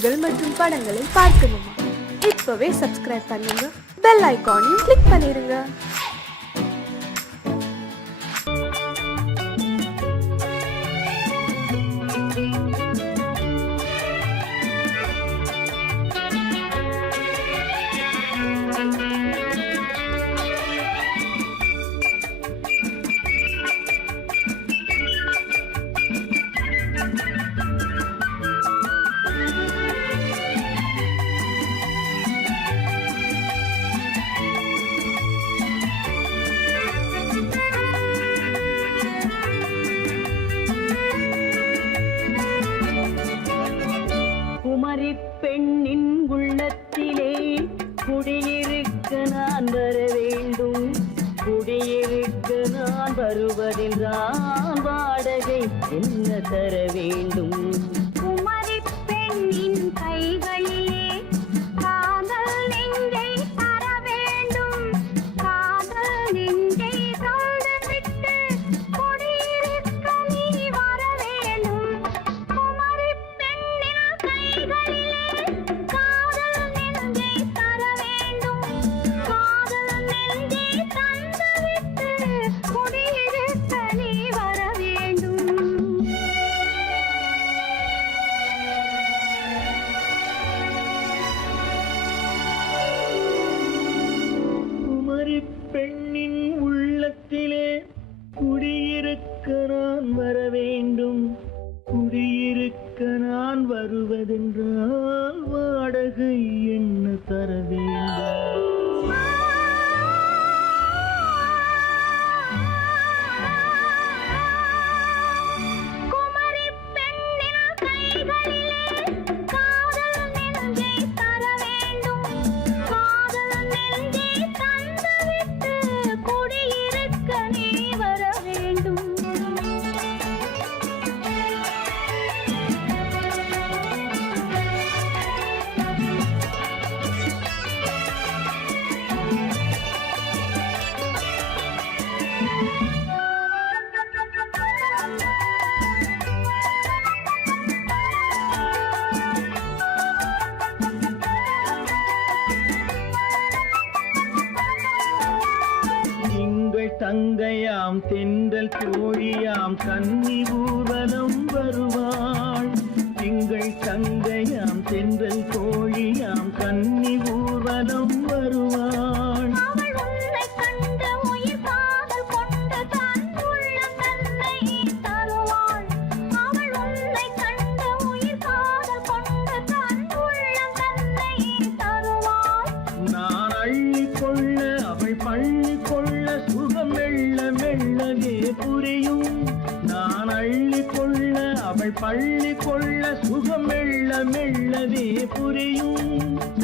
பாடல்கள் மற்றும் படங்களை பார்க்கணுமா? இப்பவே சப்ஸ்கிரைப் பண்ணுங்க, பெல் ஐகானையும் கிளிக் பண்ணிருங்க. குமரி பெண்ணின் உள்ளத்திலே குடியிருக்க நான் வர வேண்டும். குடியிருக்க நான் வருவதென்றால் வாடகை என்ன தர வேண்டும்? குமரி பெண்ணின் கைகளிலே காதல் நெஞ்சை தர வேண்டும். காதல் நெஞ்சை தந்துவிட்டு குடியிருக்க நீ வர வேண்டும். குமரி பெண்ணின் கைகளிலே காதல் நெஞ்சை தர வேண்டும். காதல் நெஞ்சை தந்துவிட்டு குடியிருக்க நீ வர வேண்டும். குமரி பெண்ணின் உள்ளத்திலே குடியிருக்க நான் வர வேண்டும். குடியிருக்க நான் வருவதென்றால் வாடகை என்ன தர வேண்டும்? குமரி பெண்ணின் கைகளிலே காதல் நெஞ்சை தர வேண்டும். காதல் நெஞ்சை தந்துவிட்டு குடியிருக்க நீ வர வேண்டும். திங்கள் தங்கையாம் தென்றல் தோழியாம் கன்னி ஊர்வலம் வருவாள். திங்கள் தங்கையாம் தென்றல் தோழியாம் கன்னி ஊர்வலம் வருவாள். அவள் உன்னை கண்டு உயிர் காதல் கொண்டு தன் உள்ளம் தன்னை தருவாள். அவள் உன்னை கண்டு உயிர் காதல் கொண்டு தன் உள்ளம் தன்னை தருவாள். நான் அள்ளி கொள்ள அவள் பள்ளி கொள்ள சுகம் மெல்ல மெல்லவே புரியும். நான் அள்ளி கொள்ள அவள் பள்ளி கொள்ள சுகம் மெல்ல மெல்லவே புரியும்.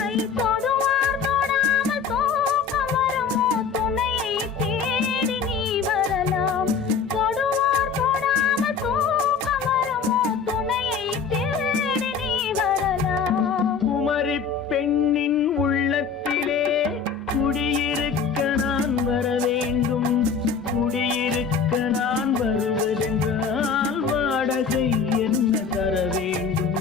கை தொடுவார் தொடாமல் தூக்கம் வருமோ? துணையை தேடி நீ வரலாம். தொடுவார் தொடாமல் தூக்கம் வருமோ? துணையை தேடி நீ வரலாம். குமரி பெண்ணின் உள்ளத்திலே குடியிருக்க நான் வர வேண்டும். குடியிருக்க நான் வருவதென்றால் வாடகை என்ன தர வேண்டும்?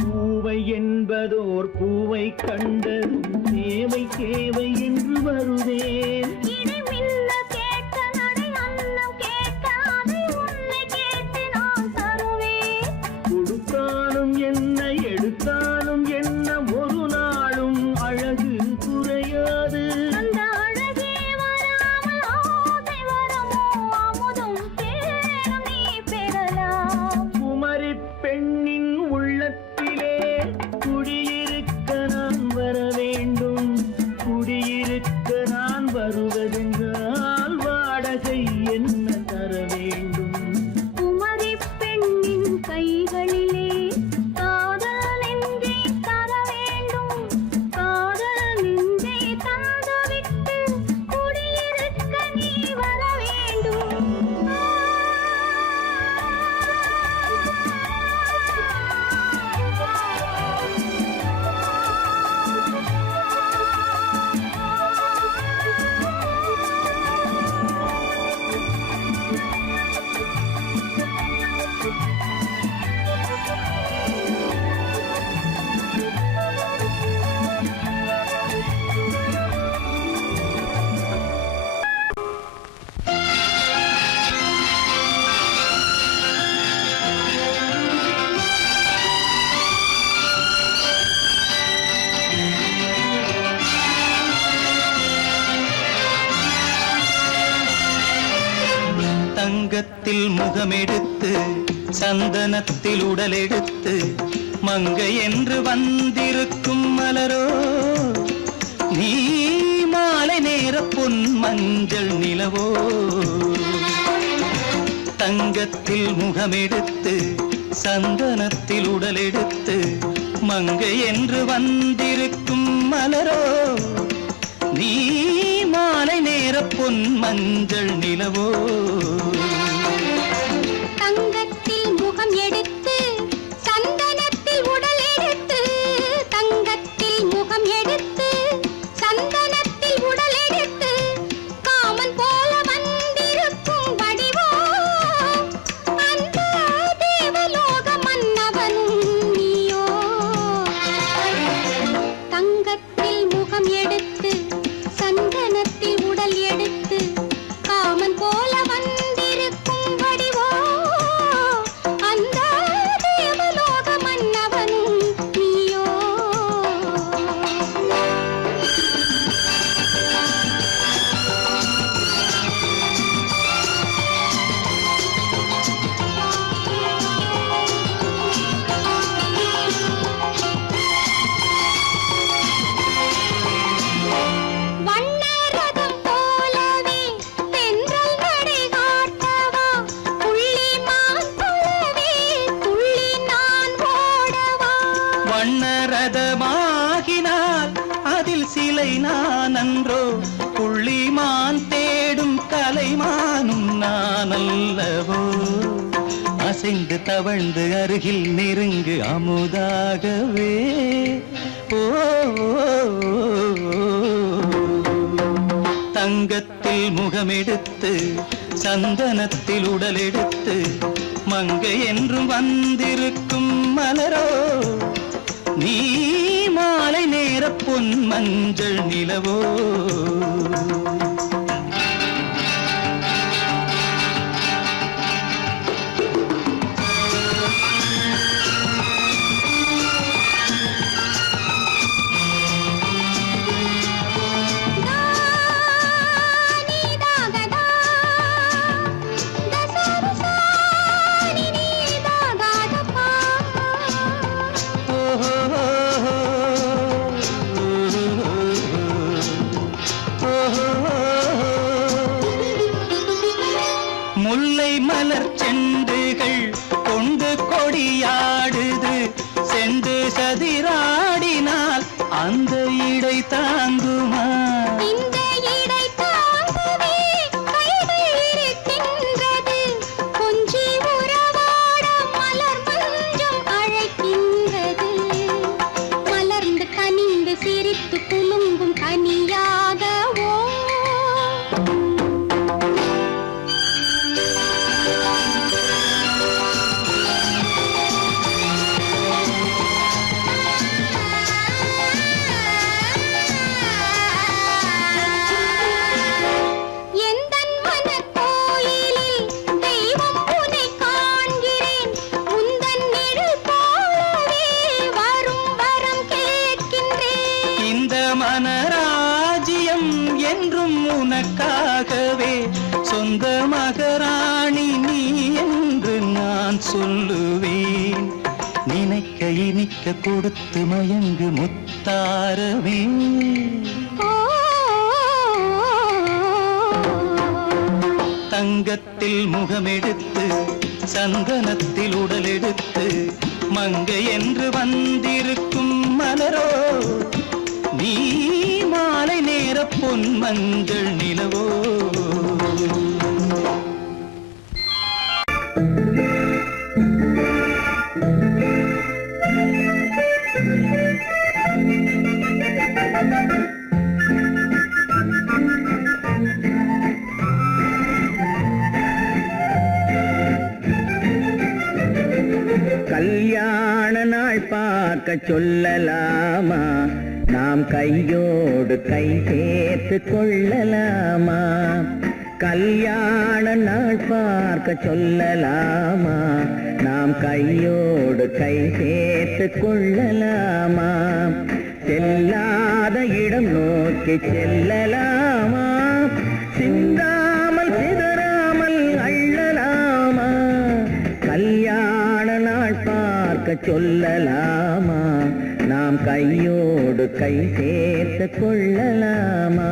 பூவை என்பதோர் பூவை கண்டதும் தேவை தேவை என்று வருவேன். இடி மின்ன கேட்க நடை அன்னம் கேட்க அதை உன்னை கேட்டு நான் தருவேன். கொடுத்தாலும் என்ன எடுத்தாலும் என்ன ஒரு நாளும் அழகு குறையாது. அந்த அழகே வராமல் ஆசை வருமோ? அமுதும் தேனும் நீ பெறலாம். குமரி பெண்ணின் உள்ளத்திலே குடியிருக்க நான் வர வேண்டும். குடியிருக்க நான் வருவதென்று தங்கத்தில் முகமெடுத்து சந்தனத்தில் உடலெடுத்து மங்கை என்று வந்திருக்கும் மலரோ நீ மாலை நேர பொன் மஞ்சள் நிலவோ தங்கத்தில் முகமெடுத்து சந்தனத்தில் உடலெடுத்து மங்கை என்று வந்திருக்கும் மலரோ நீ மாலை நேர பொன் மஞ்சள் நிலவோ தங்கத்தில் முகம் எடுத்து சந்தனத்தில் உடல் எடுத்து தங்கத்தில் முகம் எடுத்து சந்தனத்தில் உடல் எடுத்து காமன் போல வந்திருக்கும் வடிவோ அந்த தேவலோக மன்னவனும் நீயோ தங்கத்தில் முகம் எடுத்து சந்தனத்தில் உடல் எடுத்து காமன் போல வந்திருக்கும் வடிவோ அந்த தேவலோக மன்னவனும் நீயோ வண்ணரதம் போலவே தென்றல் நடை காட்டவா புள்ளிமான் போலவே துள்ளி நான் ஓடவா வண்ணரதமாகினால் அதில் சிலை நான் அன்றோ புள்ளிமான் தேடும் கலைமானும் நான் அல்லவோ அசைந்து தவழ்ந்து அருகில் நெருங்கு அமுதாகவே ஓ தங்கத்தில் முகமெடுத்து சந்தனத்தில் உடலெடுத்து மங்கை என்றும் வந்திருக்கும் மலரோ நீ மாலை நேர பொன் மஞ்சள் நிலவோ நீதாகதா தசரசா நீதாகதப்பா முல்லை மலர் செண்டுகள் கொண்டு கொடியாடுது செண்டு சதிராடினால் அந்த இடை தாங்குமா இந்த இடை தாங்கவே கைகள் இருக்கின்றது கொஞ்சி உறவாட மலர் மஞ்சம் அழைக்கின்றது மலர்ந்து கனிந்து சிரித்து குலுங்கும் கனியாகவோ எந்தன் மனக்கோயிலில் தெய்வம் உன்னை காண்கிறேன் உந்தன் நிழல் போலவே வரும் வரம் கேட்கின்றேன் இந்த மனராஜ்யம் என்றும் உனக்காகவே சொந்த மகராணி நீ என்று நான் சொல்லுவேன் நினைக்க இனிக்க கொடுத்து மயங்கு முத்தாரவே ஓ தங்கத்தில் முகமெடுத்து சந்தனத்தில் உடலெடுத்து மங்கை என்று வந்திருக்கும் மலரோ நீ மாலை நேர பொன் மஞ்சள் நிலவோ கல்யாண நாள் பார்க்க சொல்லலாமா நாம் கையோடு கை சேர்த்து கொள்ளலாமா கல்யாண நாள் பார்க்க சொல்லலாமா நாம் கையோடு கை சேர்த்து கொள்ளலாமா செல்லாத இடம் நோக்கி செல்லலாமா சிந்தாமல் சிதறாமல் அள்ளலாமா சொல்லலாமா நாம் கையோடு கை சேர்த்து கொள்ளலாமா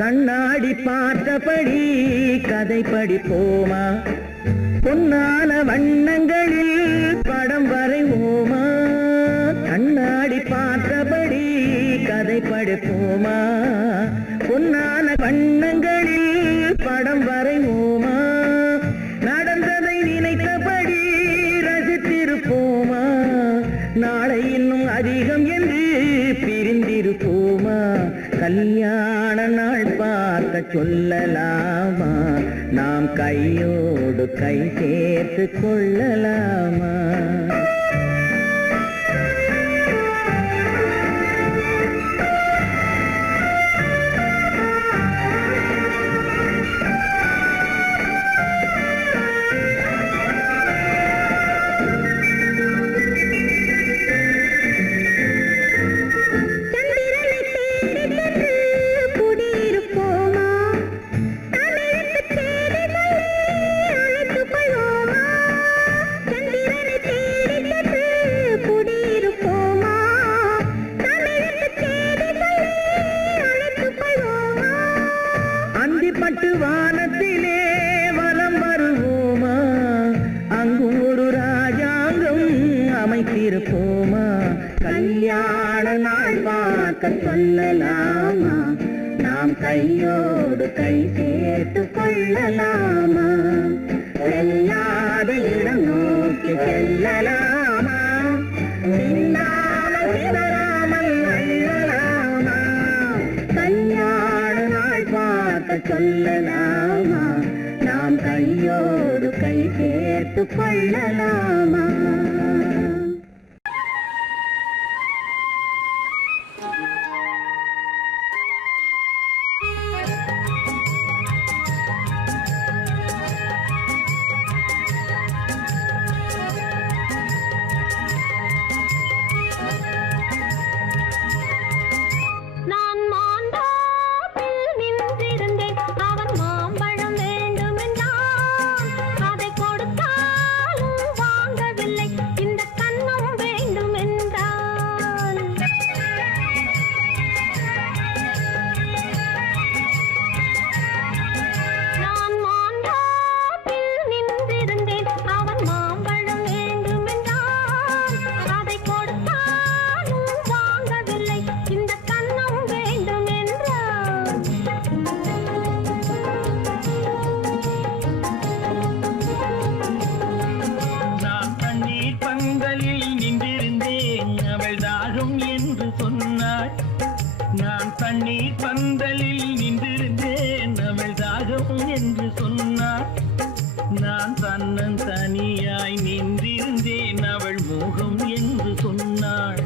கண்ணாடி பார்த்தபடி கதை படிப்போமா பொன்னான வண்ணங்களில் படம் வரைவோமா கண்ணாடி பார்த்தபடி கதை படிப்போமா பொன்னான வண்ணங்களில் படம் வரைவோமா நடந்ததை நினைத்தபடி ரசித்திருப்போமா நாளை இன்னும் அதிகம் என்று பிரிந்திருப்போமா கல்யாண நாள் பார்க்க சொல்லலாமா நாம் கையோடு கை சேர்த்து கொள்ளலாமா வானத்திலே வலம் வருவோமா அங்கு ஒரு ராஜாங்கம் அமைத்திருப்போமா கல்யாண நாள் பார்க்க சொல்லலாமா நாம் கையோடு கை சேர்த்து கொள்ளலாமா செல்லாத இடம் நோக்கி செல்லலாமா சிந்தாமல் சிதறாமல் அள்ளலாமா கல்யாண நாள் பார்க்க சொல்லலாமா நாம் கையோடு கை சேர்த்து கொள்ளலாமா தண்ணீர் பந்தலில் நின்றிருந்தேன் அவள் தாகம் என்று சொன்னாள் நான் தன்னன் தனியாய் நின்றிருந்தேன் அவள் மோகம் என்று சொன்னாள்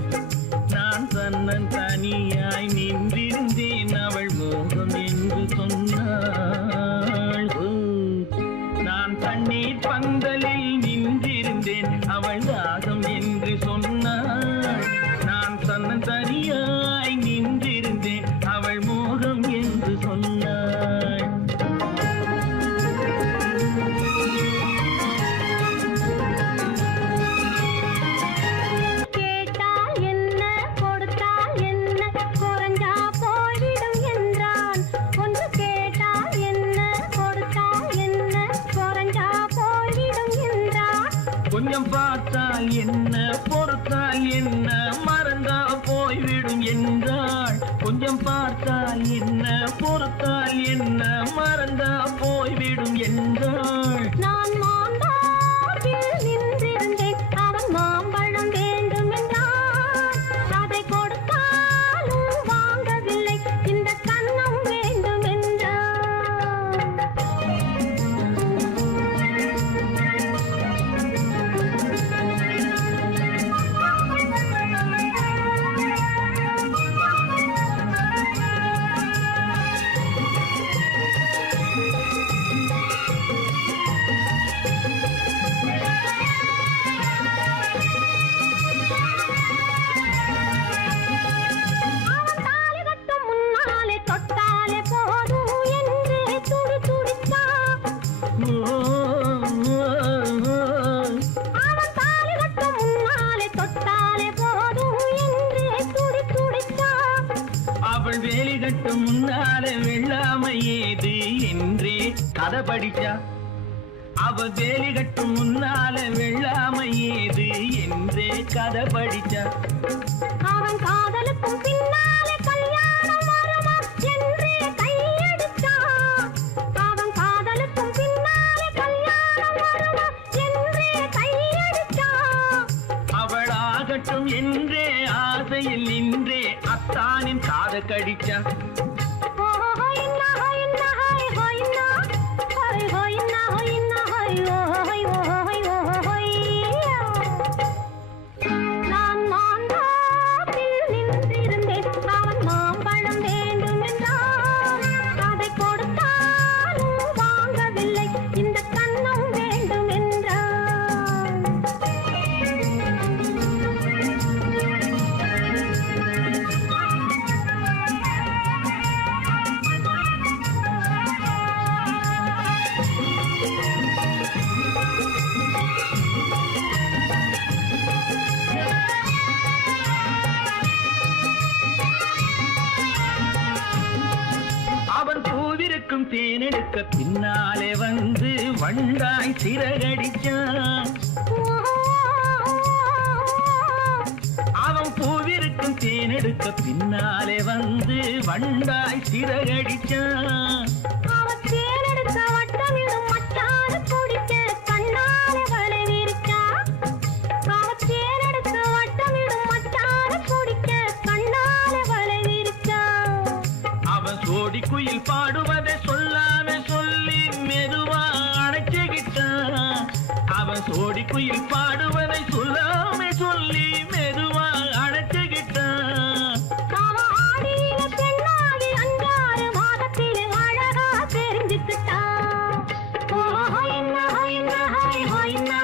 நான் தன்னன் தனியாய் நின்றிருந்தேன் அவள் மோகம் என்று சொன்னாள் கொஞ்சம் பார்த்தால் என்ன பொறுத்தால் என்ன மறந்தா போய்விடும் என்றாள். கொஞ்சம் பார்த்தால் என்ன பொறுத்தால் என்ன மறந்தா போய்விடும் என்றாள். நான் மாந்தாப்பில் நின்றிருந்தேன், அவன் மாம்பழம் வேண்டும் என்றான். அதை கொடுத்தாலும் வாங்கவில்லை, இந்த கன்னம் வேண்டும் என்றான். அவன் தாலி கட்டும் முன்னாலே தொட்டாலே போதும் என்று துடி துடித்தான். அவன் தாலி கட்டும் முன்னாலே தொட்டாலே போதும் என்று துடி துடித்தான். அவள் வேலி கட்டும் முன்னால வெள்ளாமை ஏது என்றே கதை படிச்சா. அவள் வேலி கட்டும் முன்னால வெள்ளாமை ஏது என்றே கதை படிச்சா. அவன் காதலுக்கும் பின்னாலே கல்யாணம் வருமா என்றே கையடித்தான். அவன் காதலுக்கும் பின்னாலே கல்யாணம் வருமா என்றே கையடித்தான். அவள் ஆகட்டும் என்றே ஆசையில் நின்றே அத்தானின் காதை கடிச்சா. நான் மாந்தாப்பில் நின்றிருந்தேன், அவன் மாம்பழம் வேண்டும் என்றான். அதை கொடுத்தாலும் வாங்கவில்லை, இந்த கன்னம் வேண்டும் என்றான். அவன் பூவிருக்கும் தேனெடுக்க பின்னாலே வந்து வண்டாய் சிறகடிச்சான். அவன் பூவிருக்கும் தேனெடுக்க பின்னாலே வந்து வண்டாய் சிறகடிச்சான். அவன் தேனெடுக்க வட்டமிடும் மச்சான குடிக்க கண்ணாலே வலை விரிச்சா. அவன் தேனெடுக்க வட்டமிடும் மச்சான குடிக்க கண்ணாலே வலை விரிச்சா. அவன் சோடி குயில் பாடுவதை சொல்லாம சொல்லி மெதுவா அணைச்சுக்கிட்டான். அவன் சோடி குயில் பாடுவதை சொல்லாம சொல்லி மெதுவா அணைச்சுக்கிட்டான். அவன் ஆடியில பெண்ணாகி 5-6 மாதத்திலே அழகா தெரிஞ்சுக்கிட்டான். ஹொய்னா ஹொய்னா ஹொய் ஹொய்னா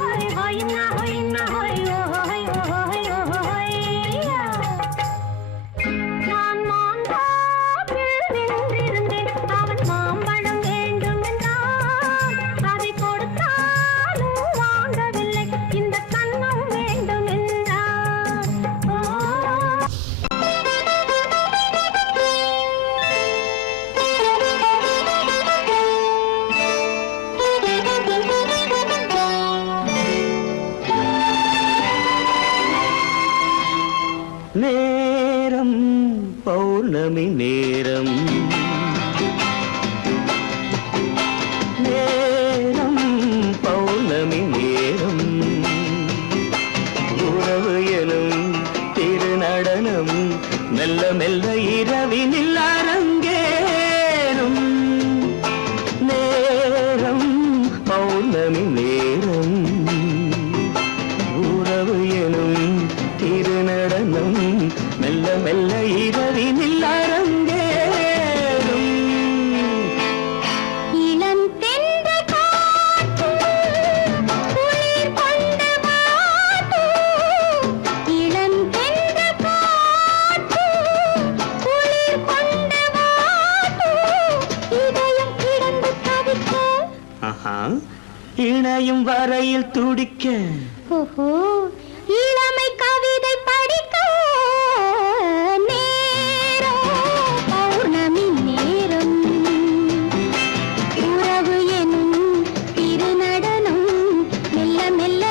ஹொய் ஹொய்னா ஹொய்னா ஹொய் ஹொய் ஹொய் ஹொய்யா. நான் மாந்தாப்பில் நின்றிருந்தேன், அவன் மாம்பழம் வேண்டும் என்றான். அதை கொடுத்தாலும் வாங்கவில்லை, இந்த கன்னம் வேண்டும் என்றான். நேரம் பௌர்ணமி நேரம், நேரம் பௌர்ணமி நேரம், உறவு எனும் திருநடனம் மெல்ல மெல்ல இரவினில் அரங்கேறும். நேரம் பௌர்ணமி நேரம், உறவு எனும் திருநடனம் மெல்ல மெல்ல இரவினில் அரங்கேறும். இளம் தென்றல் காற்று குளிர் கொண்டு வாட்டும். இளம் தென்றல் காற்று குளிர் கொண்டு வாட்டும். இதயம் கிடந்து தவிக்க, ஆஹா, இணையும் வரையில் துடிக்க, ஓஹோ, இளமை கவிதை படிக்க. நேரம் பௌர்ணமி நேரம், உறவு எனும் திருநடனம் மெல்ல மெல்ல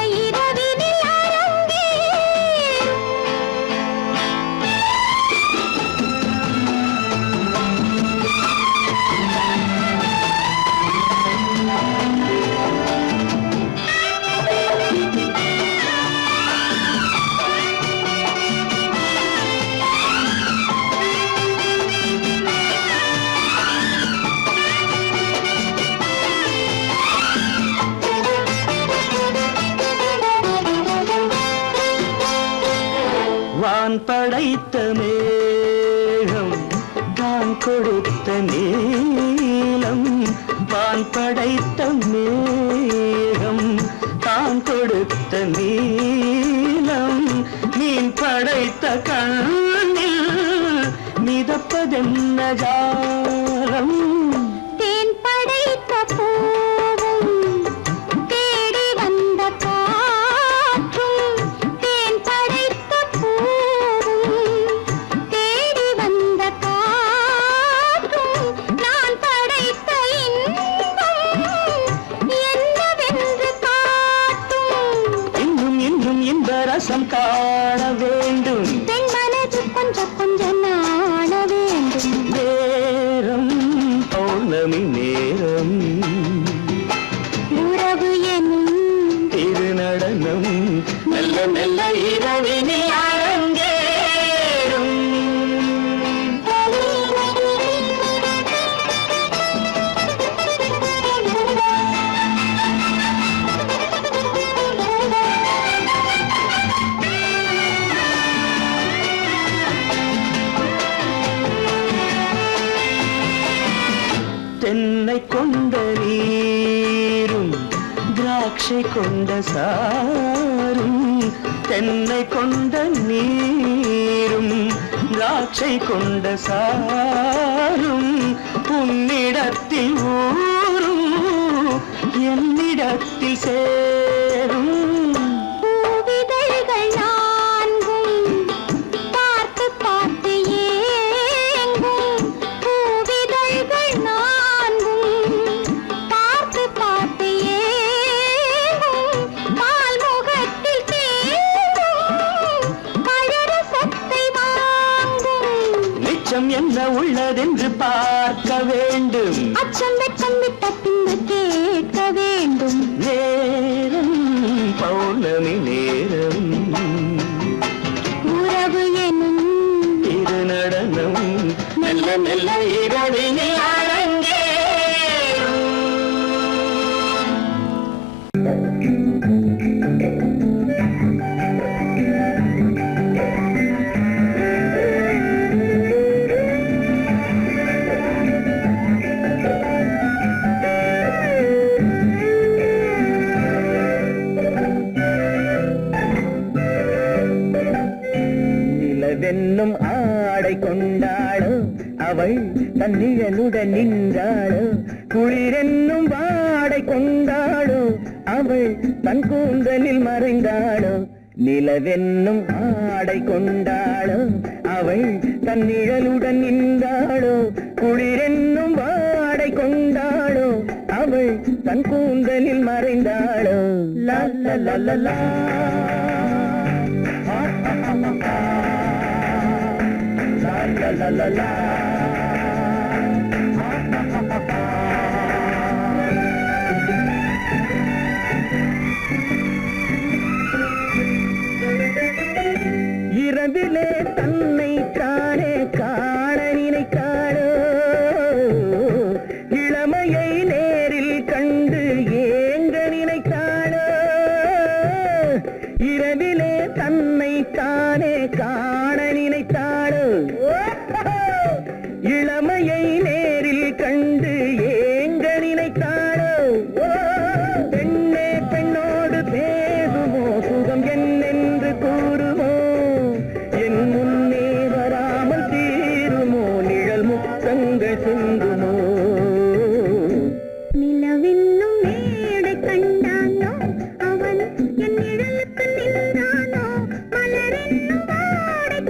வான் படைத்த மேகம் தான் கொடுத்த நீலம். வான் படைத்த மேகம் தான் கொடுத்த நீலம். மீன் படைத்த கண்ணில் மிதப்பதென்ன ஜாலம். தேன் படைத்த பூவும் தேடி வந்த காற்றும். தேன் படைத்த பூவும் தேடி வந்த காற்றும். நான் படைத்த இன்பம் என்னவென்று காட்டும். இன்னும் இன்னும் இன்ப ரசம் காண வேண்டும். பெண் மனது கொஞ்சம் கொஞ்சம் நாண வேண்டும். நேரம் பௌர்ணமி நேரம். உறவு எனும் திருநடனம் மெல்ல மெல்ல இரவினில் அரங்கேறும். தென்னை கொண்ட நீரும் திராட்சை கொண்ட சாரும். தென்னை கொண்ட நீரும் திராட்சை கொண்ட சாரும். உன்னிடத்தில் ஊரும் என்னிடத்தில் சேரும். பூவிதழ்கள் நான்கும் பார்த்து பார்த்து ஏங்கும். பூவிதழ்கள் நான்கும் பார்த்து பார்த்து ஏங்கும். பால்முகத்தில் தேங்கும் பழரசத்தை வாங்கும். நிச்சம் என்ன உள்ளதென்று பார்க்க வேண்டும். அச்சம் வெச்சம் விட்ட பின்பு கேட்க வேண்டும். நேரம் பௌர்ணமி நேரம். உறவு எனும் திருநடனம் மெல்ல மெல்ல இரவினில் அரங்கேறும். நிலவென்னும் ஆடை கொண்டாளோ அவள் தன்னிழலுடன் நின்றாளோ. குளிரென்னும் வாடை கொண்டாளோ அவள் தன் கூந்தலில் மறைந்தாளோ. நிலவென்னும் ஆடை கொண்டாளோ அவள் தன் நிழலுடன் நின்றாளோ. குளிரென்னும் வாடை கொண்டாளோ அவள் தன் கூந்தலில் மறைந்தாளோ. லா லா லா லா லா. La la la la. இரவிலே தன்னை தானே காண நினைத்தாளோ. இளமையை நேரில் கண்டு ஏங்க நினைத்தாளோ. இரவிலே தன்னை தானே காண நினைத்தாளோ. இளமையை நேரில் கண்டு ஏங்க நினைத்தாளோ. பெண்ணே பெண்ணோடு பேசுமோ சுகம் என்னென்று கூறுமோ. என் முன்னே வராமல் தீருமோ நிழல் முத்தங்கள் சிந்துமோ. நிலவென்னும் மேடை கண்டானோ அவன் என் நிழலுக்கு நின்றானோ. மலரென்னும் வாடை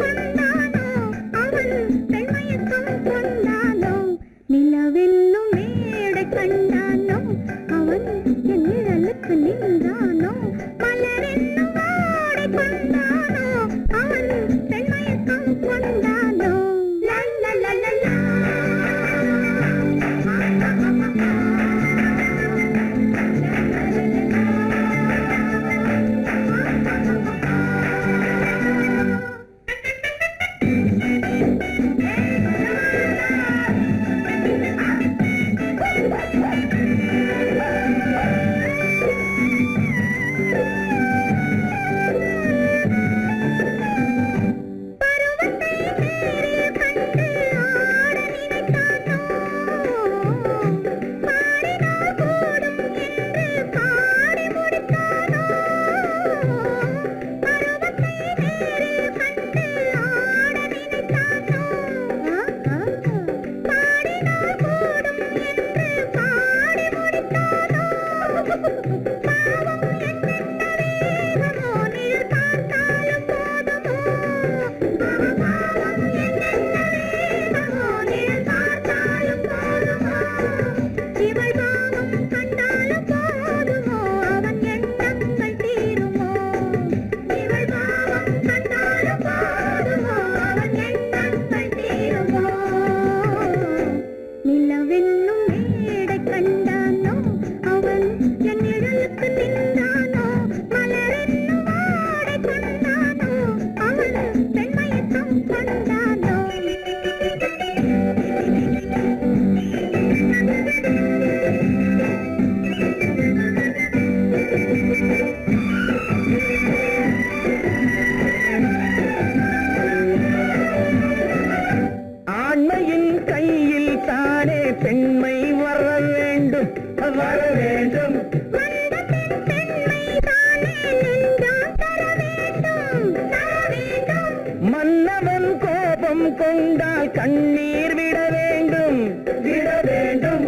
உள்ளம் கொண்டால் கண்ணீர் விட வேண்டும் விட வேண்டும்.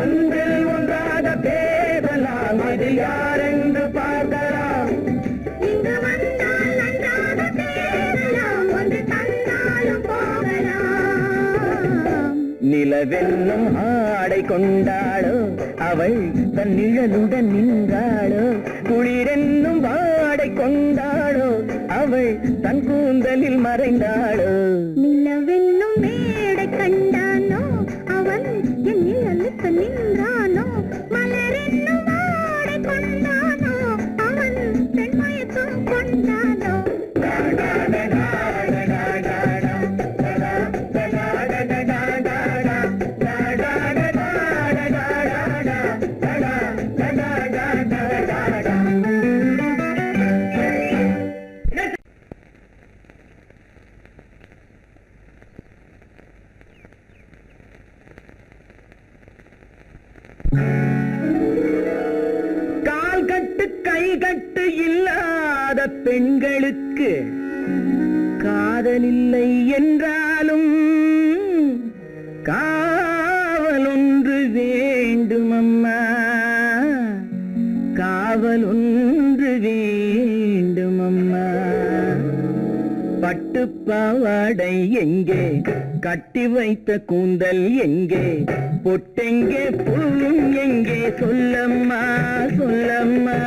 ஒன்றில் ஒன்றாக பேசலாம், அது யாரென்று பார்க்கலாம். இங்கு வந்தால் நன்றாக பேசலாம், ஒன்று தந்தாலும் போகலாம். நிலவென்னும் ஆடை கொண்டாளோ அவள் தன் நிழலுடன் நின்றாளோ, குளிரென்னும் வாடை கொண்டாளோ அவள் தன் கூந்தலில் மறைந்தாளோ. நிலவென்னும் மேடை கண்டானோ அவன் என் நிழலுக்கு நின்றானோ, மலரென்னும் வாடை கொண்டானோ அவன் பெண்மயக்கம் கொண்டானோ. கால் கட்டு கை கட்டு இல்லாத பெண்களுக்கு காதலில்லை என்றாலும் காவல் ஒன்று வேண்டும் அம்மா, காவல் ஒன்று வேண்டும் அம்மா. பட்டு பாவாடை எங்கே, கட்டி வைத்த கூந்தல் எங்கே, பொட்டெங்கே பூவும் எங்கே, சொல்லம்மா சொல்லம்மா.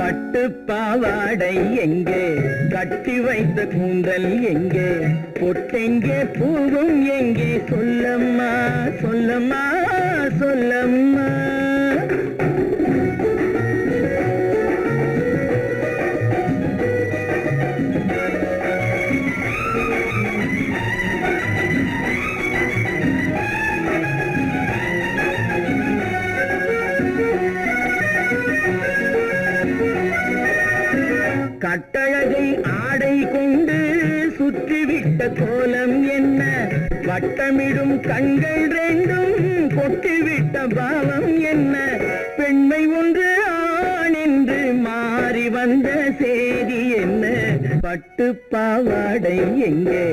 பட்டு பாவாடை எங்கே, கட்டி வைத்த கூந்தல் எங்கே, பொட்டெங்கே பூவும் எங்கே, சொல்லம்மா சொல்லம்மா சொல்லம்மா. கட்டழகை ஆடை கொண்டு சுற்றிவிட்ட கோலம் என்ன, வட்டமிடும் கண்கள் ரெண்டும் கொட்டிவிட்ட பாவம் என்ன, பெண்மை ஒன்று ஆண் என்று மாறி வந்த செய்தி என்ன. பட்டு பாவாடை எங்கே,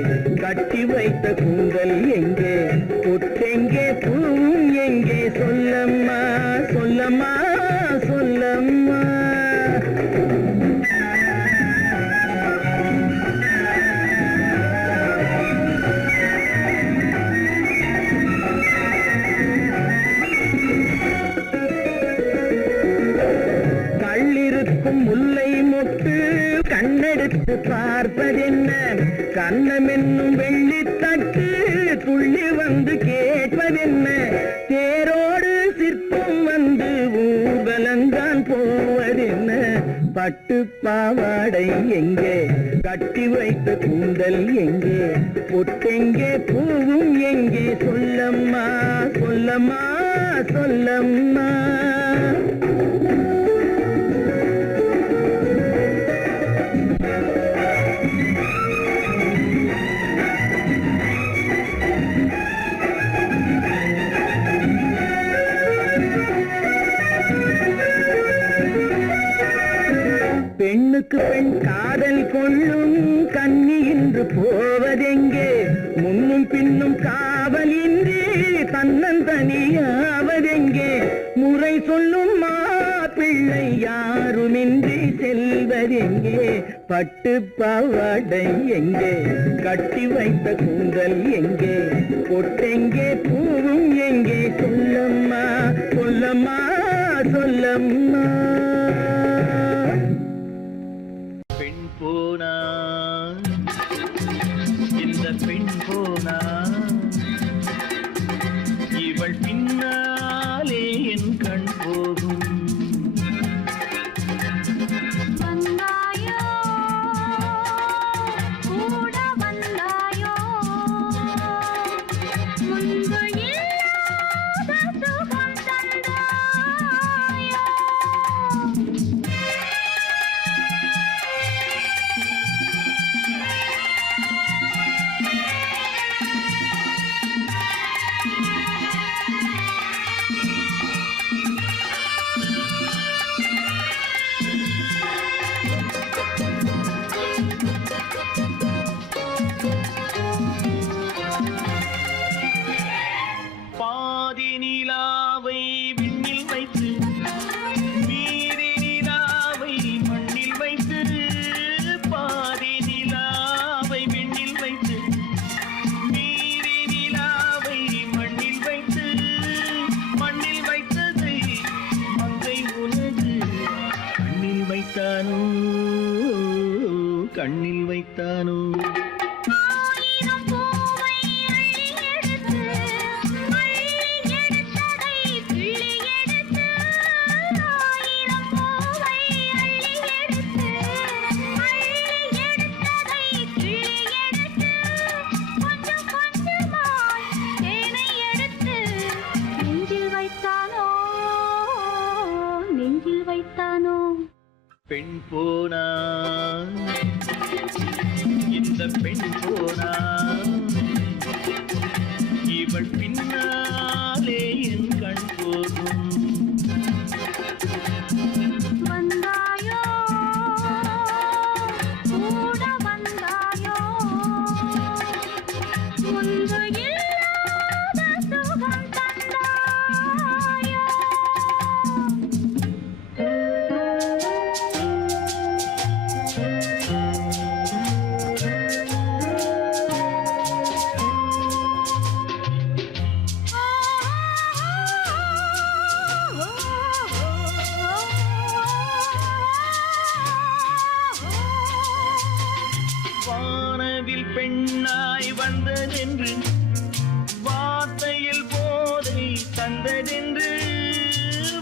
கட்டி வைத்த கூந்தல் எங்கே, பொட்டெங்கே பூவும் எங்கே, சொல்லம்மா சொல்லம்மா சொல்லம்மா. முல்லை மொட்டு கண்ணெடுத்து பார்ப்பதென்ன, கண்ணம் என்னும் வெள்ளித்தட்டு துள்ளி வந்து கேட்பதென்ன, தேரோடு சிற்பம் வந்து ஊர்வலந்தான் போவதென்ன. பட்டு பாவாடை எங்கே, கட்டி வைத்த கூந்தல் எங்கே, பொட்டெங்கே பூவும் எங்கே, சொல்லம்மா சொல்லம்மா சொல்லம்மா. பெண்ணுக்கு பெண் காதல் கொள்ளும் கன்னி இன்று போவதெங்கே, முன்னும் பின்னும் காவலின்றி தன்னந்தனியாவதெங்கே, முறை சொல்லும் மாப்பிள்ளை யாருமின்றி செல்வதெங்கே. பட்டு பாவாடை எங்கே, கட்டி வைத்த கூந்தல் எங்கே, பொட்டெங்கே பூவும் எங்கே, சொல்லம்மா சொல்லம்மா சொல்லம்மா. பெண் போனா இந்த பெண் போனா, இவள் பின்னாலே என் கண் போகும். வந்தாயோ கூட வந்தாயோ, முன்பு இல்லாத சுகம் தந்தாயோ. வைத்தானோ கண்ணில் வைத்தானோ ஆயிரம் பூவை அள்ளி எடுத்து அள்ளி எடுத்ததை கிள்ளி எடுத்து ஆயிரம் பூவை அள்ளி எடுத்து அள்ளி எடுத்ததை கிள்ளி எடுத்து கொஞ்சம் கொஞ்சமாய் தேனை எடுத்து நெஞ்சில் வைத்தானோ நெஞ்சில் வைத்தானோ பெண் போனா இந்த பெண் போனா இவள் பின்னாலே என் கண் போகும் வந்தாயோ கூட வந்தாயோ முன்பு இல்லாத சுகம் தந்தாயோ வானவில் பெண்ணாய் வந்ததென்று வார்த்தையில் போதை தந்ததென்று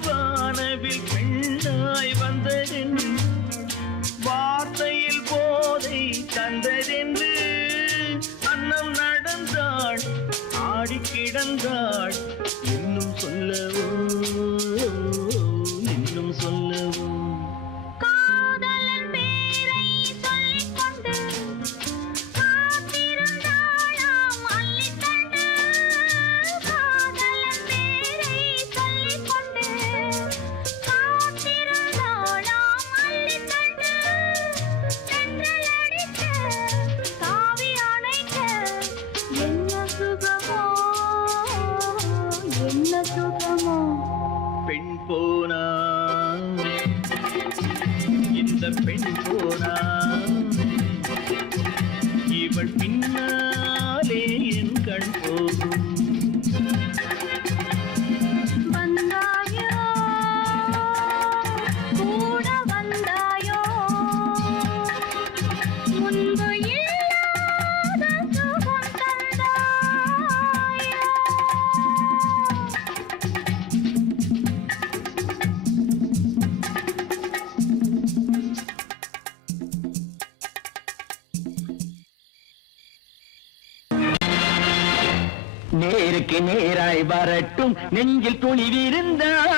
வானவில் பெண்ணாய் வந்ததென்று வார்த்தையில் போதை தந்ததென்று அன்னம் நடந்தாள் ஆடி கிடந்தாள் இன்னும் சொல்லவோ இன்னும் சொல்லவோ காதலன் பேரை சொல்லிக் கொண்டு காத்திருந்தாளாம் அள்ளித்தண்டு காதலன் பேரை சொல்லிக் கொண்டு காத்திருந்தாளாம் அள்ளித்தண்டு தென்றல் அடிக்க தாவி அணைக்க என்ன சுகமோ என்ன சுகமோ பெண் போனா இந்த பெண் போனா இவள் பின்னாலே என் கண் போகும் வந்தாயோ கூட வந்தாயோ முன்பு இல்லாத சுகம் தந்தாயோ நேருக்கு நேராய் வரட்டும் நெஞ்சில் துணிவிருந்தால்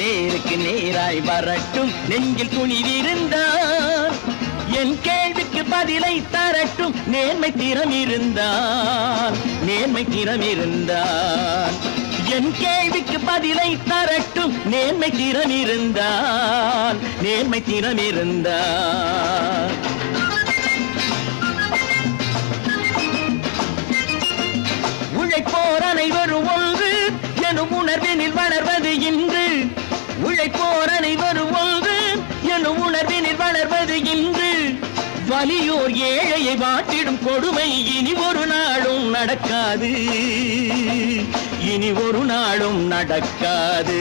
நேருக்கு நேராய் வரட்டும் நெஞ்சில் துணிவிருந்தால் என் கேள்விக்கு பதிலை தரட்டும் நேர்மை திறம் இருந்தால் நேர்மை திறம் இருந்தால் என் கேள்விக்கு பதிலை தரட்டும் நேர்மை திறம் இருந்தால் நேர்மை திறம் இருந்தால் உழைப்போர் அனைவரும் ஒன்று எனும் உணர்வினில் வளர்வது இன்று உழைப்போர் அனைவரும் ஒன்று எனும் உணர்வினில் வளர்வது இன்று வலியோர் ஏழையை வாட்டிடும் கொடுமை இனி ஒரு நாளும் நடக்காது இனி ஒரு நாளும் நடக்காது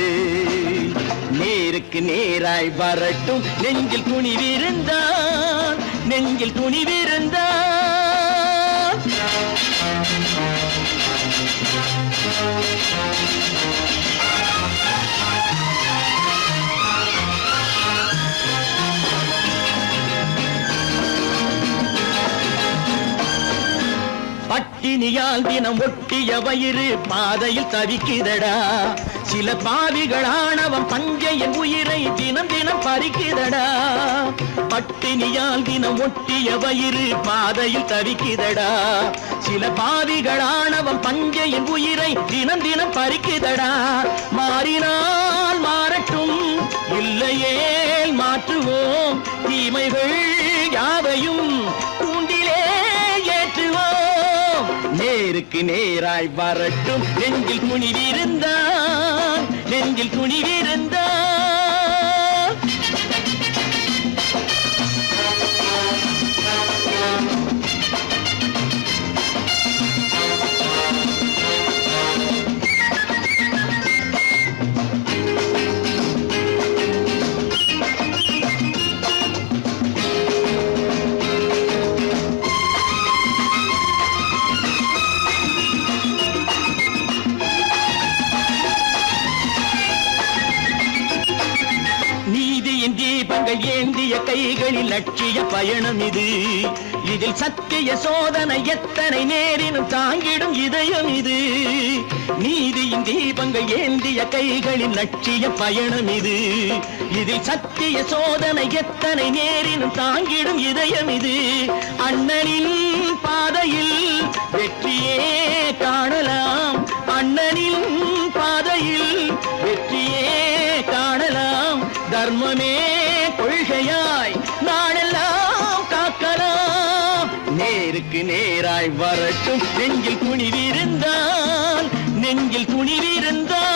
நேருக்கு நேராய் வரட்டும் நெஞ்சில் துணிவிருந்தால் நெஞ்சில் துணிவிருந்தால் பட்டினியால் தினம் ஒட்டிய வயிறு பாதையில் தவிக்குதடா சில பாவிகளானவன் பஞ்சையின் உயிரை தினம் தினம் பறிக்குதடா பட்டினியால் தினம் ஒட்டிய வயிறு பாதையில் தவிக்குதடா சில பாவிகளானவன் பஞ்சையின் உயிரை தினம் தினம் பறிக்குதடா மாறினால் மாறட்டும் இல்லையே மாற்றுவோம் தீமைகள் யாவையும் கூண்டிலே ஏற்றுவோம் நேருக்கு நேராய் வரட்டும் நெஞ்சில் துணிவிருந்தால் நெஞ்சில் துணிவிருந்தால் ஏந்திய கைகளில் லட்சிய பயணம் இது. இதில் சத்திய சோதனை எத்தனை நேரினும் தாங்கிடும் இதயம் இது. நீதியின் தீபங்கள் ஏந்திய கைகளில் லட்சிய பயணம் இது. இதில் சத்திய சோதனை எத்தனை நேரினும் தாங்கிடும் இதயம் இது. அண்ணனின் பாதையில் வெற்றியே காணலாம். அண்ணனின் பாதையில் வெற்றியே காணலாம். தர்மமே கொள்கையாய் நாடெல்லாம் காக்கலாம். நேருக்கு நேராய் வரட்டும் நெஞ்சில் துணிவிருந்தால், நெஞ்சில் துணிவிருந்தால்.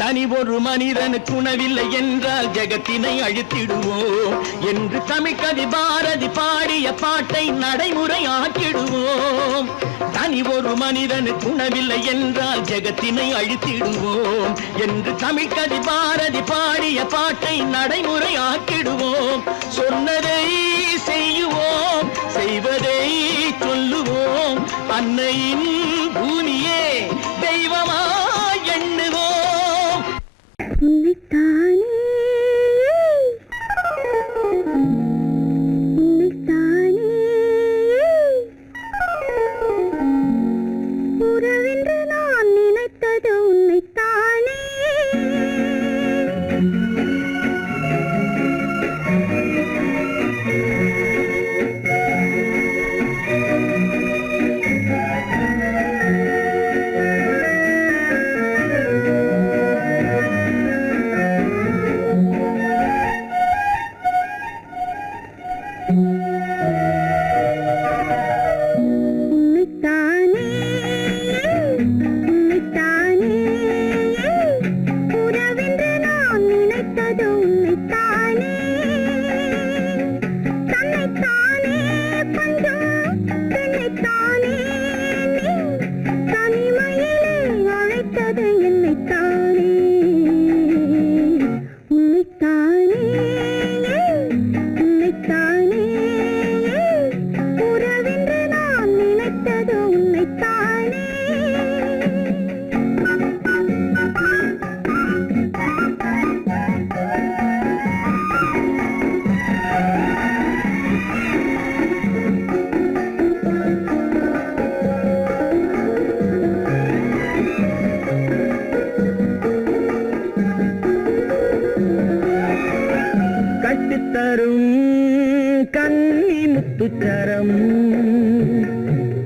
தனி ஒரு மனிதனுக்கு உணவில்லை என்றால் ஜெகத்தினை அழித்திடுவோம் என்று தமிழ் கவி பாரதி பாடிய பாட்டை நடைமுறை ஆக்கிடுவோம். தனி ஒரு மனிதனுக்கு உணவில்லை என்றால் ஜெகத்தினை அழித்திடுவோம் என்று தமிழ் கவி பாரதி பாடிய பாட்டை நடைமுறை ஆக்கிடுவோம். சொன்னதை செய்யுவோம், செய்வதை சொல்லுவோம். அன்னையின் பூமியே தெய்வமா எண்ணுவோம். உன்னைத்தானே உன்னைத்தானே உறவென்று நான் நினைத்தது உன்னைத்தானே.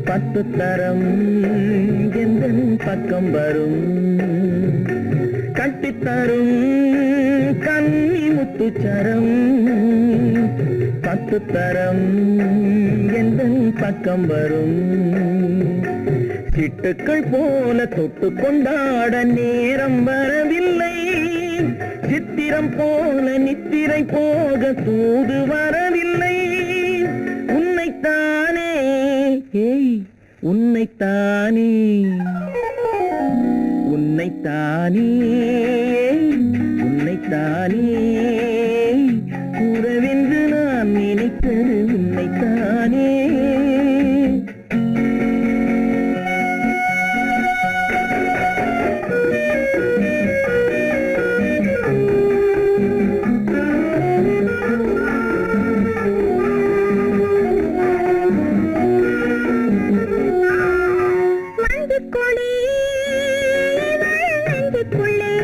பத்து தரம் எந்தன் பக்கம் வரும். கட்டித்தரும் கன்னி முத்துச்சரம் பத்து தரம் எந்தன் பக்கம் வரும். சிட்டுக்கள் போல தொட்டு கொண்டாட நேரம் வரவில்லை. சித்திரம் போல நித்திரை போக தூது வரவில்லை. உன்னைத்தானே ஏய் உன்னைத்தானே உன்னைத்தானே உன்னைத்தானே உறவென்று நான் நினைத்தது உன்னைத்தானே. கொடி நெஞ்சுக்குள்ளே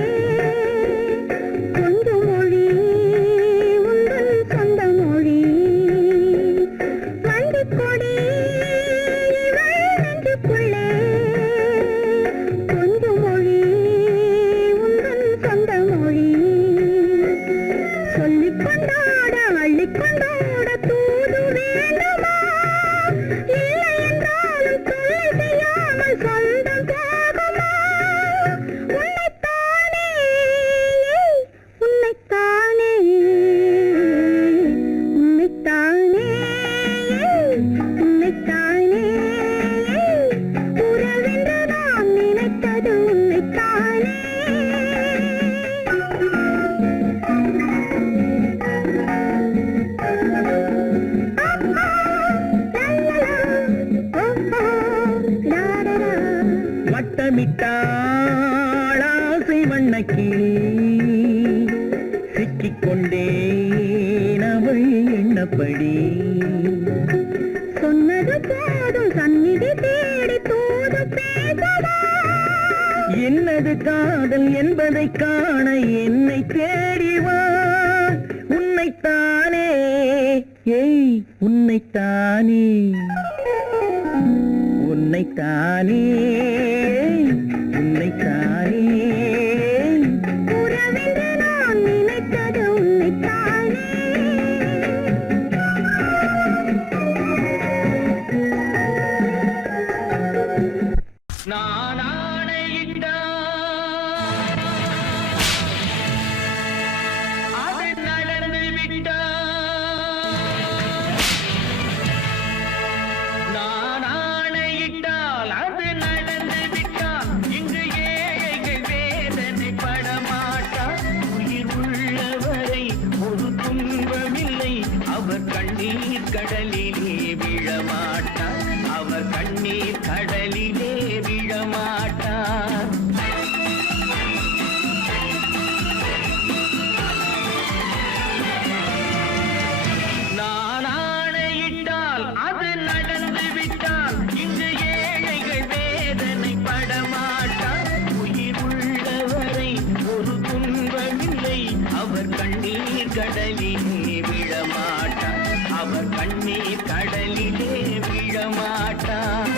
வண்ணக்கிளி சிக்கிக்கொண்டேன் அவள் எண்ணப்படி. சொன்னது போதும் சந்நிதி தேடி தூது பேசவா? என்னது காதல் என்பதை காண என்னை தேடிவா. உன்னைத்தானே ஏய் உன்னைத்தானே உன்னைத்தானே உன்னைத்தானே உறவென்று நான் நினைத்தது உன்னைத்தானே. நான் ஆணையிட்டால் அது நடந்து விட்டால். நான் ஆணையிட்டால் அது நடந்து விட்டால். இங்கு ஏழைகள் வேதனை படமாட்டார். உயிர் உள்ளவரை ஒரு துன்பமில்லை. அவர் கண்ணீர் கடலிலே விழமாட்டார். அவர் கண்ணீர் கடலிலே விழமாட்டார். நான் ஆணையிட்டால் அது நடந்து விட்டால். இங்கு ஏழைகள் வேதனை படமாட்டார். உயிர் உள்ளவரை ஒரு துன்பமில்லை. அவர் கண்ணீர் கடலிலே விழமாட்டார். அவர் கண்ணீர் கடலிலே விழமாட்டார்.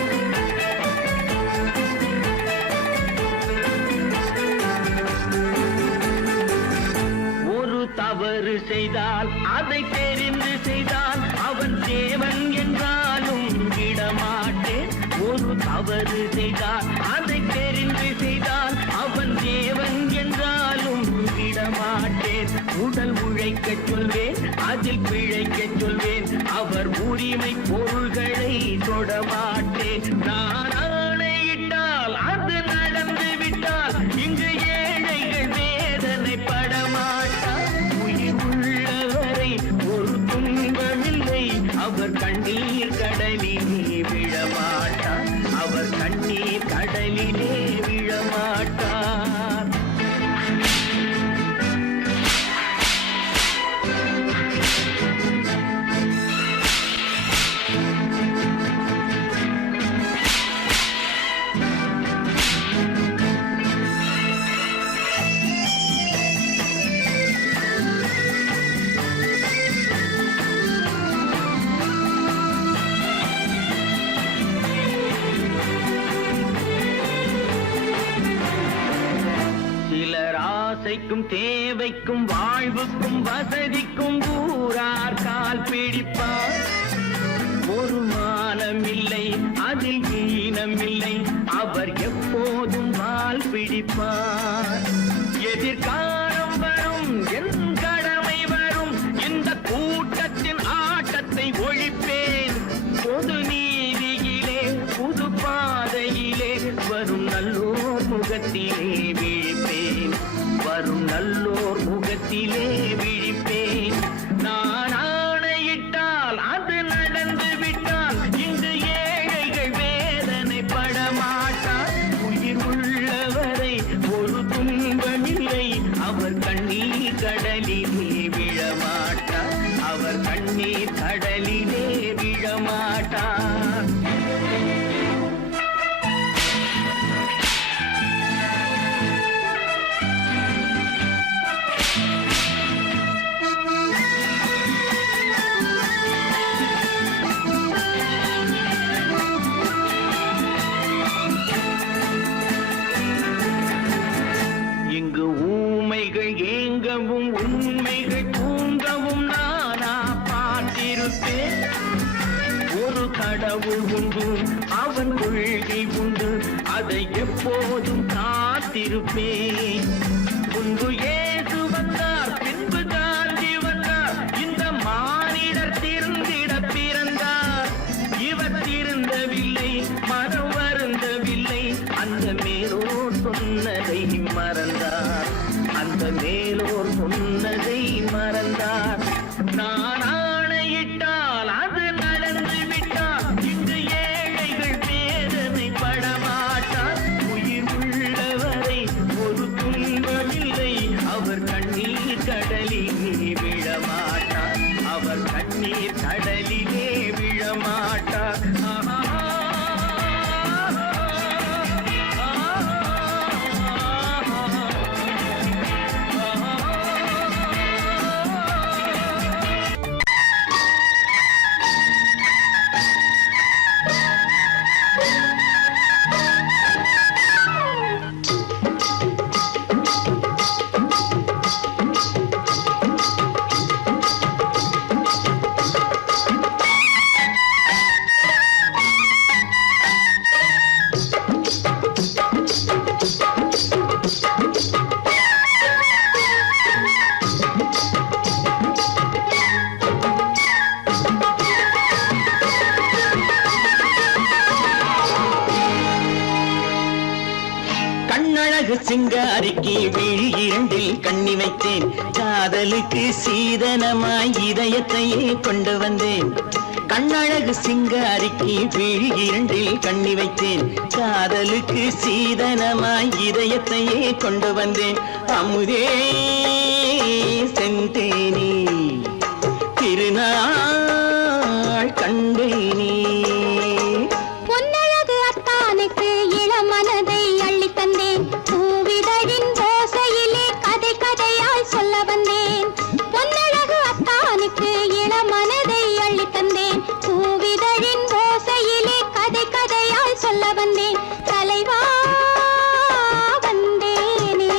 ஒரு தவறு செய்தால் அதை தெரிந்து செய்தால் அவன் தேவன் என்றாலும் விடமாட்டேன். ஒரு தவறு செய்தால் அதை தெரிந்து செய்தால் அவன் தேவன் என்றாலும் விடமாட்டேன். உடல் உழைக்கச் சொல்வேன், அதில் பிழைக்கச் சொல்வேன். அவர் உரிமை பொருள்களை தொடமாட்டேன். நான் ஆணையிட்டால் அது நடந்து விட்டால். இங்கு ஏழைகள் வேதனை படமாட்டார். உயிர் உள்ளவரை ஒரு துன்பமில்லை. அவர் கண்ணீர் கடலிலே விழமாட்டார். அவர் கண்ணீர் கடலிலே விழமாட்டார். சிலர் ஆசைக்கும் தேவைக்கும் வாழ்வுக்கும் வசதிக்கும் ஊரார் கால் பிடிப்பார். ஒரு மானமில்லை, அதில் ஈனமில்லை. அவர் எப்போதும் வால் பிடிப்பார். எதிர்காலம் வரும், என் கடமை வரும். இந்த கூட்டத்தின் ஆட்டத்தை ஒழிப்பேன். பொது நீதியிலே புது பாதையிலே வரும் நல்லோர் முகத்திலே விழிப்பேன். வரும் நல்லோர் முகத்திலே விழிப்பேன். நான் ஆணையிட்டால் அது நடந்து விட்டால். இங்கு ஏழைகள் வேதனை படமாட்டார். உயிர் உள்ளவரை ஒரு துன்பமில்லை. அவர் கண்ணீர் கடலிலே விழமாட்டார். அவர் கண்ணீர் கடலிலே விழமாட்டார். இங்கு ஊமைகள் ஏங்கவும் உண்மைகள் தூங்கவும் நானா பார்த்திருப்பேன். ஒரு கடவுள் உண்டு, அவன் கொள்கை உண்டு. அதை எப்போதும் காத்திருப்பேன். முன்பு இயேசு வந்தார், பின்பு காந்தி வந்தார். இந்த மானிடர் திருந்திட பிறந்தார். இவர் திருந்தவில்லை, மனம் வருந்தவில்லை. அந்த மேலோர் சொன்னதை மறந்தார். அந்த மேலோர் சொன்னதை மறந்தார். நான் ஆணையிட்டால் அது நடந்து விட்டால். இங்கு ஏழைகள் வேதனை படமாட்டார். உயிர் உள்ளவரை ஒரு துன்பம் அவர் கண்ணீர் கடலிலே விழமாட்டார். கண்ணழகு சிங்காரிக்கு விழி இரண்டில் கண்ணி வைத்தேன். காதலுக்கு சீதனமாய் இதயத்தையே கொண்டு வந்தேன். கண்ணழகு சிங்காரிக்கு விழி இரண்டில் கண்ணி வைத்தேன். காதலுக்கு சீதனமாய் இதயத்தையே கொண்டு வந்தேன். அமுதே செந்தேனே திருநாள் கண்டேனே. பொன்னழகு அத்தானுக்கு இளமனதை அள்ளி தந்தேன். பூவிதழின் ஓசையிலே கதை கதையாய் சொல்ல வந்தேன். பொன்னழகு அத்தானுக்கு இளமனதை அள்ளி தந்தேன். பூவிதழின் ஓசையிலே கதை கதையாய் சொல்ல வந்தேன். தலைவா வந்தேனே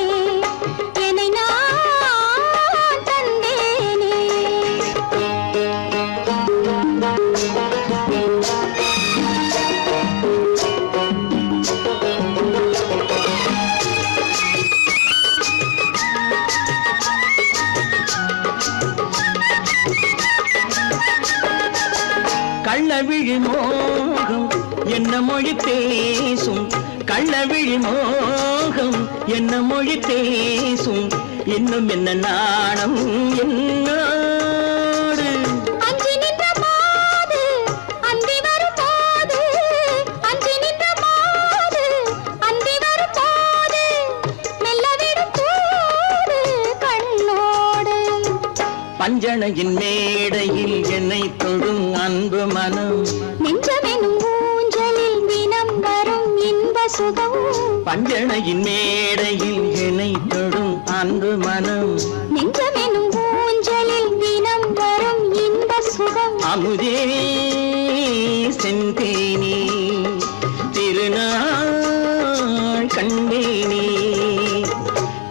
என்னை நான் தந்தேனே. கள்ளவிழி மோகம் என்ன மொழி பேசும். கள்ளவிழி மோகம் என்ன மொழி பேசும். இன்னும் என்ன நாணம் என்னோடு. அஞ்சி நின்ற மாது அந்தி வரும் போது, அஞ்சி நின்ற மாது அந்தி வரும் போது, மெல்ல விடும் போது கண்ணோடு. பஞ்சணையின் மேடையில் என்னை தொடும் அன்பு மனம். நெஞ்சமெனும் ஊஞ்சலில் தினம் வரும் இன்ப சுகம். பஞ்சணையின் மேடையில் என்னை தொடும் அன்பு மனம். நெஞ்சமெனும் ஊஞ்சலில் தினம் வரும் இன்ப சுகம். அமுதே செந்தேனே திருநாள் கண்டேனே.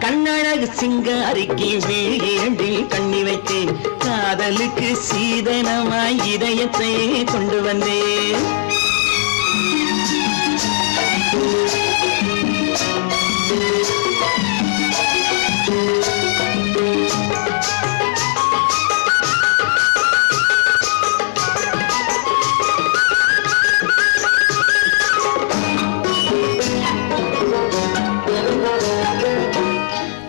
கண்ணழகு சிங்காரிக்கு விழி இரண்டில் கண்ணி வைத்தேன். காதலுக்கு சீதனமாய் இதயத்தை கொண்டு வந்தேன்.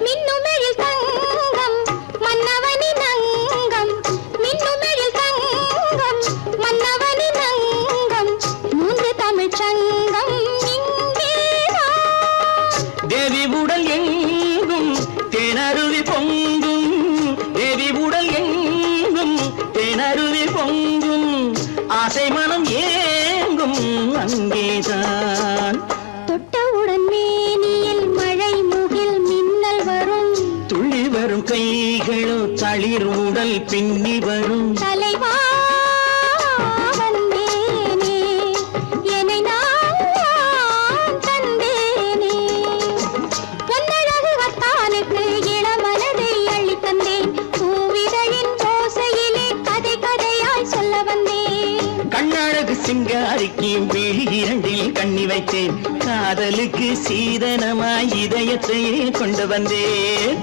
மின்னுமெழில் தங்கம் மன்னவனின் அங்கம். மின்னுமெழில் தங்கம் மன்னவனின் அங்கம். மூன்று தமிழ்ச் சங்கம் இங்கேதான். தேவி உடல் எங்கும் தேனருவி பொங்கும். தேவி உடல் எங்கும் தேனருவி பொங்கும். ஆசை மனம் ஏங்கும் அங்கேதான். தொட்டவுடன் மேனியில் மழை முகில் மின்னல் வரும். துள்ளி வரும் கைகளோ தளிர் உடல் பின்னி வரும். தலைவா வந்தேனே என்னை நான் தந்தேனே. பொன்னழகு அத்தானுக்கு இளமனதை அள்ளி தந்தேன். பூவிதழின் ஓசையிலே கதை கதையாய் சொல்ல வந்தேன். கண்ணழகு சிங்காரிக்கு விழி இரண்டில் கண்ணி வைத்தேன். காதலுக்கு சீதனமாய் இதயத்தையே கொண்டு வந்தேன்.